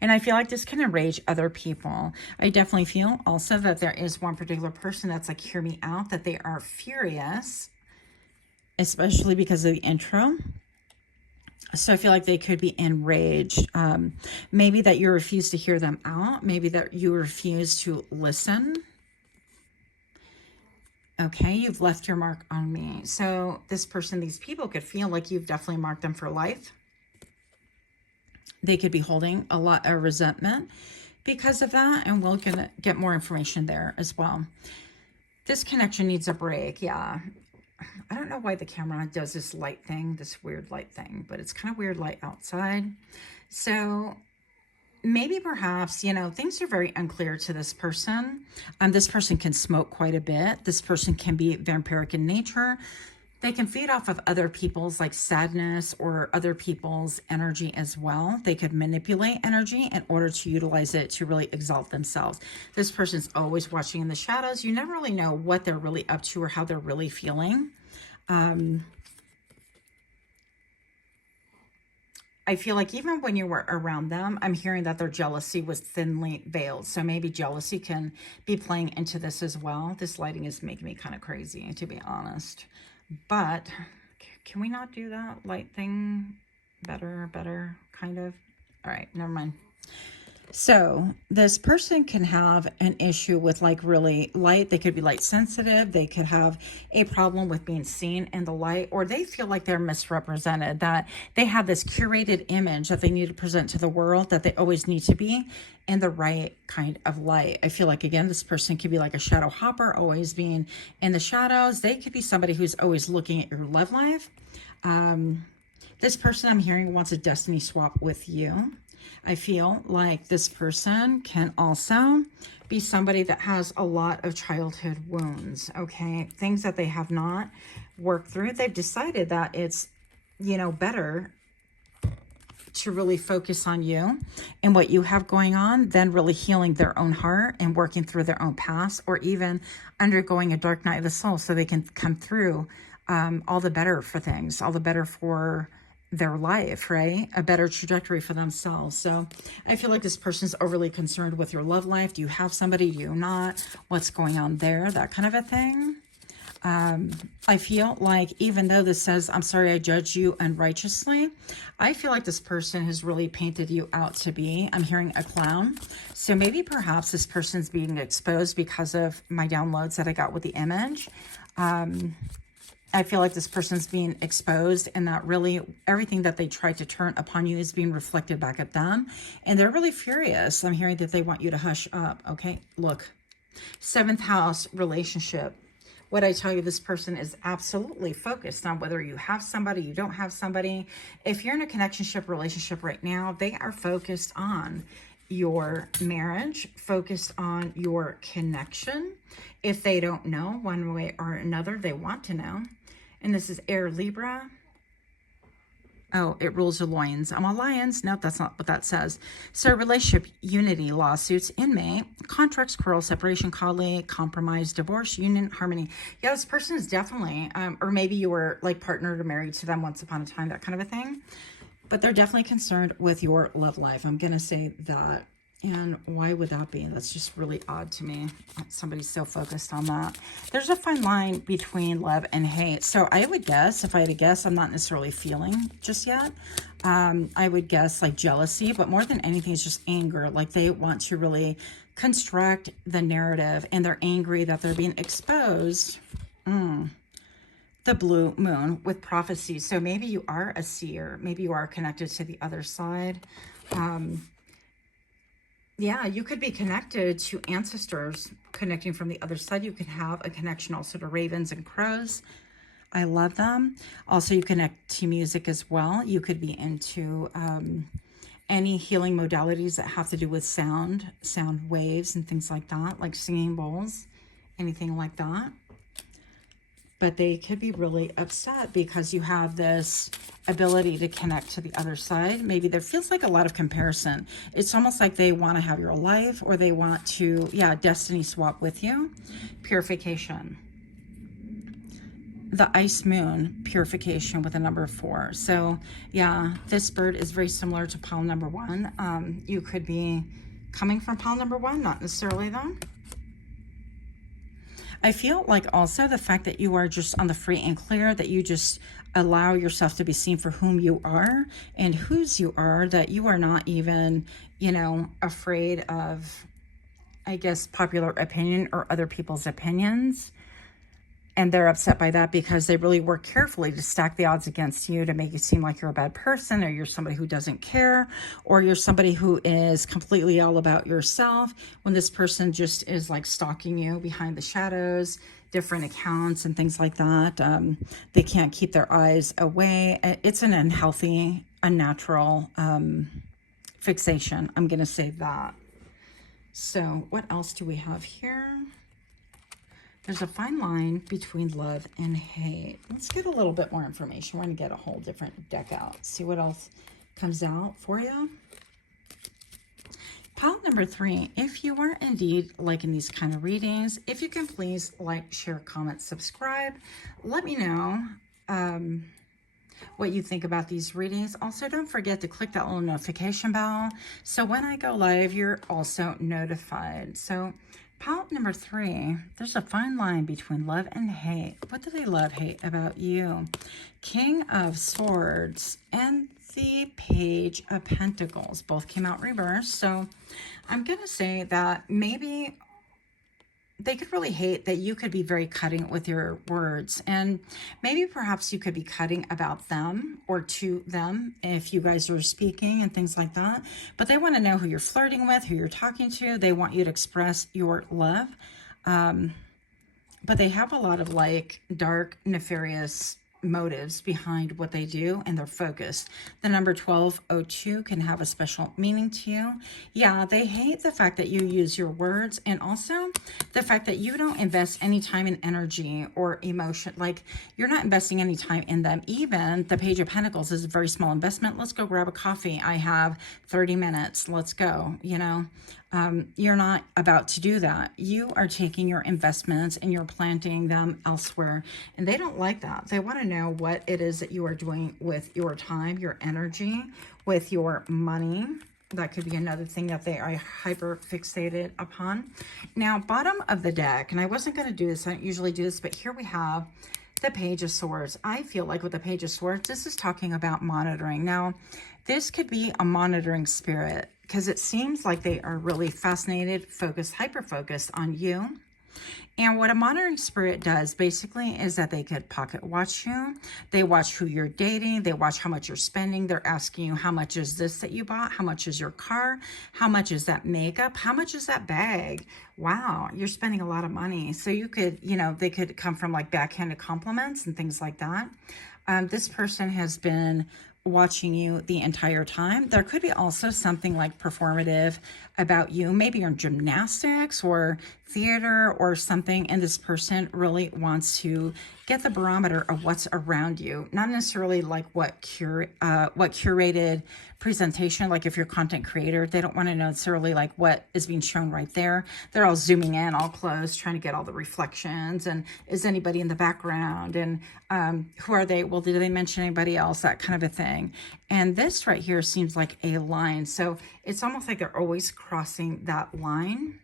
And I feel like this can enrage other people. I definitely feel also that there is one particular person that's like, hear me out, that they are furious, especially because of the intro. So I feel like they could be enraged. Maybe that you refuse to hear them out. Maybe that you refuse to listen. Okay, you've left your mark on me. So this person, these people could feel like you've definitely marked them for life. They could be holding a lot of resentment because of that, and we're gonna get more information there as well. This connection needs a break. Yeah, I don't know why the camera does this light thing, this weird light thing, but it's kind of weird light outside. So maybe perhaps, you know, things are very unclear to this person. This person can smoke quite a bit. This person can be vampiric in nature. They can feed off of other people's like sadness or other people's energy as well. They could manipulate energy in order to utilize it to really exalt themselves. This person's always watching in the shadows. You never really know what they're really up to or how they're really feeling. I feel like even when you were around them, I'm hearing that their jealousy was thinly veiled. So maybe jealousy can be playing into this as well. This lighting is making me kind of crazy, to be honest. But can we not do that light thing better, kind of? All right, never mind. So this person can have an issue with like really light. They could be light sensitive. They could have a problem with being seen in the light, or they feel like they're misrepresented, that they have this curated image that they need to present to the world, that they always need to be in the right kind of light. I feel like, again, this person could be like a shadow hopper, always being in the shadows. They could be somebody who's always looking at your love life. This person I'm hearing wants a destiny swap with you. I feel like this person can also be somebody that has a lot of childhood wounds, okay? Things that they have not worked through. They've decided that it's, you know, better to really focus on you and what you have going on than really healing their own heart and working through their own past, or even undergoing a dark night of the soul so they can come through all the better for things, all the better for their life, right? A better trajectory for themselves. So I feel like this person's overly concerned with your love life. Do you have somebody? Do you not? What's going on there? That kind of a thing. I feel like even though this says, I'm sorry, I judge you unrighteously, I feel like this person has really painted you out to be, I'm hearing a clown. So maybe perhaps this person's being exposed because of my downloads that I got with the image. I feel like this person's being exposed, and that really everything that they tried to turn upon you is being reflected back at them. And they're really furious. I'm hearing that they want you to hush up. Okay, look. 7th house relationship. What I tell you, this person is absolutely focused on whether you have somebody, you don't have somebody. If you're in a connectionship relationship right now, they are focused on your marriage, focused on your connection. If they don't know one way or another, they want to know. And this is Air Libra. Oh, it rules the loins. I'm a lions. Nope, that's not what that says. So relationship, unity, lawsuits, inmate, contracts, quarrel, separation, colleague, compromise, divorce, union, harmony. Yeah, this person is definitely, or maybe you were like partnered or married to them once upon a time, that kind of a thing. But they're definitely concerned with your love life. I'm going to say that. And why would that be? That's just really odd to me. Somebody's so focused on that. There's a fine line between love and hate. So I would guess, if I had to guess, I'm not necessarily feeling just yet. I would guess like jealousy, but more than anything, it's just anger. Like they want to really construct the narrative, and they're angry that they're being exposed. The blue moon with prophecy. So maybe you are a seer. Maybe you are connected to the other side. Yeah, you could be connected to ancestors connecting from the other side. You could have a connection also to ravens and crows. I love them. Also, you connect to music as well. You could be into any healing modalities that have to do with sound waves and things like that, like singing bowls, anything like that. But they could be really upset because you have this ability to connect to the other side. Maybe there feels like a lot of comparison. It's almost like they want to have your life, or they want to, yeah, destiny swap with you. Purification. The ice moon, purification with a number 4. So yeah, this bird is very similar to pile number 1. You could be coming from pile number 1, not necessarily though. I feel like also the fact that you are just on the free and clear, that you just allow yourself to be seen for whom you are and whose you are, that you are not even, you know, afraid of, I guess, popular opinion or other people's opinions. And they're upset by that because they really work carefully to stack the odds against you to make you seem like you're a bad person, or you're somebody who doesn't care, or you're somebody who is completely all about yourself, when this person just is like stalking you behind the shadows, different accounts and things like that. They can't keep their eyes away. It's an unhealthy, unnatural fixation. I'm going to say that. So what else do we have here? There's a fine line between love and hate. Let's get a little bit more information. We're going to get a whole different deck out. See what else comes out for you. Pile number 3. If you are indeed liking these kind of readings, if you can please like, share, comment, subscribe. Let me know what you think about these readings. Also, don't forget to click that little notification bell, so when I go live, you're also notified. So pile number 3, there's a fine line between love and hate. What do they love, hate about you? King of Swords and the Page of Pentacles. Both came out reversed. So I'm going to say that maybe they could really hate that you could be very cutting with your words, and maybe perhaps you could be cutting about them or to them if you guys are speaking and things like that. But they want to know who you're flirting with, who you're talking to. They want you to express your love. But they have a lot of like dark, nefarious motives behind what they do, and they're focused. The number 1202 can have a special meaning to you. Yeah, they hate the fact that you use your words, and also the fact that you don't invest any time and energy or emotion. Like, you're not investing any time in them. Even the Page of Pentacles is a very small investment. Let's go grab a coffee. I have 30 minutes. Let's go. You know, you're not about to do that. You are taking your investments and you're planting them elsewhere. And they don't like that. They want to know what it is that you are doing with your time, your energy, with your money. That could be another thing that they are hyper fixated upon. Now, bottom of the deck, and I wasn't going to do this. I don't usually do this, but here we have the Page of Swords. I feel like with the Page of Swords, this is talking about monitoring. Now, this could be a monitoring spirit, because it seems like they are really fascinated, focused, hyper-focused on you. And what a monitoring spirit does basically is that they could pocket watch you. They watch who you're dating. They watch how much you're spending. They're asking you, how much is this that you bought? How much is your car? How much is that makeup? How much is that bag? Wow, you're spending a lot of money. So you could, you know, they could come from like backhanded compliments and things like that. This person has been watching you the entire time. There could be also something like performative about you. Maybe you're in gymnastics or theater or something, and this person really wants to get the barometer of what's around you. Not necessarily like what curated presentation, like if you're a content creator, they don't want to know necessarily like what is being shown right there. They're all zooming in, all close, trying to get all the reflections, and is anybody in the background, and who are they? Well, did they mention anybody else? That kind of a thing. And this right here seems like a line. So it's almost like they're always crossing that line.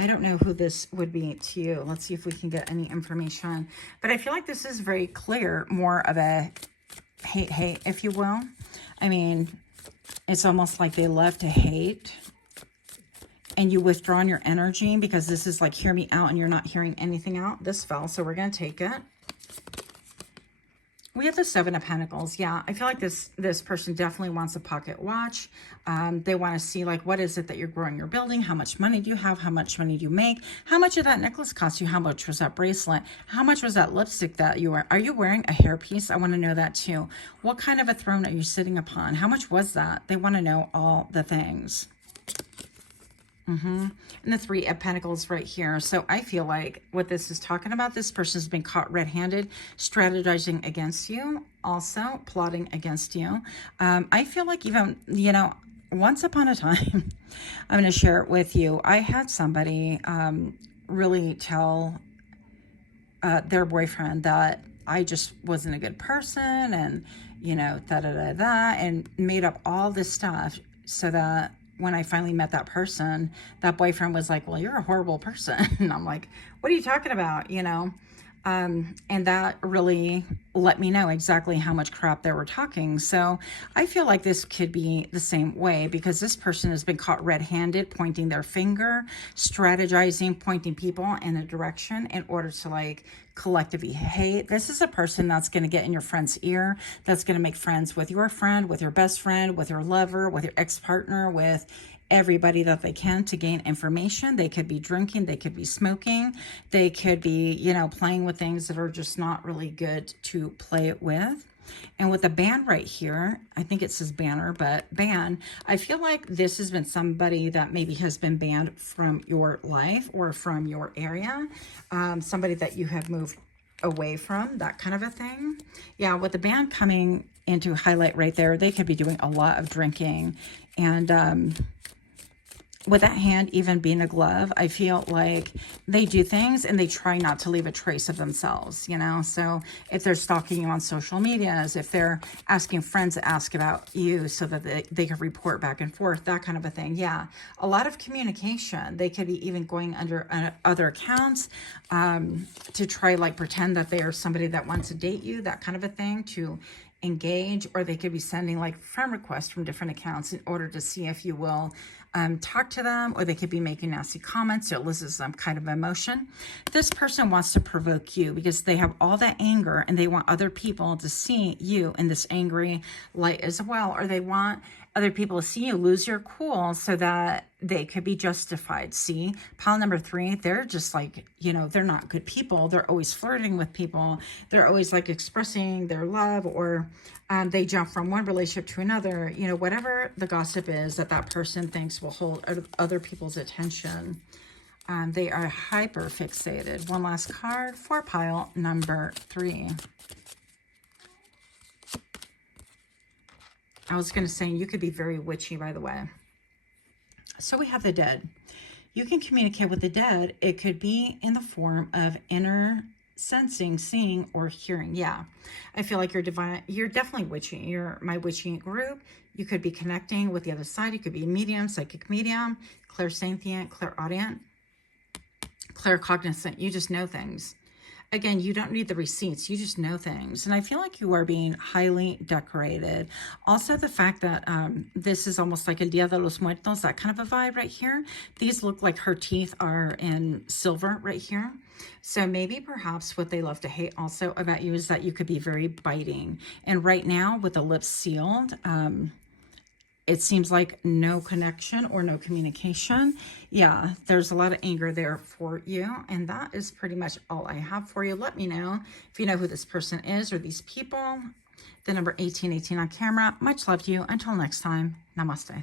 I don't know who this would be to you. Let's see if we can get any information. But I feel like this is very clear, more of a hate, if you will. I mean, it's almost like they love to hate, and you withdraw your energy because this is like, hear me out, and you're not hearing anything out. This fell, so we're going to take it. We have the Seven of Pentacles. Yeah, I feel like this person definitely wants a pocket watch. They want to see, like, what is it that you're growing, you're building? How much money do you have? How much money do you make? How much did that necklace cost you? How much was that bracelet? How much was that lipstick that you wear? Are you wearing a hairpiece? I want to know that too. What kind of a throne are you sitting upon? How much was that? They want to know all the things. And the Three of Pentacles right here. So I feel like what this is talking about, this person's been caught red-handed, strategizing against you, also plotting against you. I feel like even, you know, once upon a time, I'm going to share it with you. I had somebody really tell their boyfriend that I just wasn't a good person, and, you know, and made up all this stuff so that when I finally met that person, that boyfriend was like, well, you're a horrible person. And I'm like, what are you talking about? You know, And that really let me know exactly how much crap they were talking. So I feel like this could be the same way, because this person has been caught red-handed, pointing their finger, strategizing, pointing people in a direction in order to like collectively hate. This is a person that's going to get in your friend's ear, that's going to make friends with your friend, with your best friend, with your lover, with your ex-partner, with everybody that they can to gain information. They could be drinking, they could be smoking, they could be, you know, playing with things that are just not really good to play it with. And with the ban right here, I think it says banner, but ban, I feel like this has been somebody that maybe has been banned from your life or from your area, somebody that you have moved away from, that kind of a thing. Yeah, with the ban coming into highlight right there, they could be doing a lot of drinking. And with that hand even being a glove, I feel like they do things and they try not to leave a trace of themselves, you know? So if they're stalking you on social medias, if they're asking friends to ask about you so that they can report back and forth, that kind of a thing. Yeah, a lot of communication. They could be even going under other accounts to try like pretend that they are somebody that wants to date you, that kind of a thing, to engage. Or they could be sending like friend requests from different accounts in order to see if you will talk to them, or they could be making nasty comments to elicit some kind of emotion. This person wants to provoke you because they have all that anger and they want other people to see you in this angry light as well, or they want other people to see you lose your cool so that they could be justified. See, pile number 3, they're just like, you know, they're not good people. They're always flirting with people. They're always like expressing their love, or they jump from one relationship to another, you know, whatever the gossip is that that person thinks will hold other people's attention. They are hyper fixated. One last card for pile number 3. I was going to say, you could be very witchy, by the way. So we have the dead. You can communicate with the dead. It could be in the form of inner sensing, seeing, or hearing. Yeah, I feel like you're definitely witchy. You're my witchy group. You could be connecting with the other side. You could be a medium, psychic medium, clairsentient, clairaudient, claircognizant. You just know things. Again, you don't need the receipts. You just know things. And I feel like you are being highly decorated. Also, the fact that this is almost like a Dia de los Muertos, that kind of a vibe right here. These look like her teeth are in silver right here. So maybe perhaps what they love to hate also about you is that you could be very biting. And right now, with the lips sealed, it seems like no connection or no communication. Yeah, there's a lot of anger there for you. And that is pretty much all I have for you. Let me know if you know who this person is or these people. The number 1818 on camera. Much love to you. Until next time, namaste.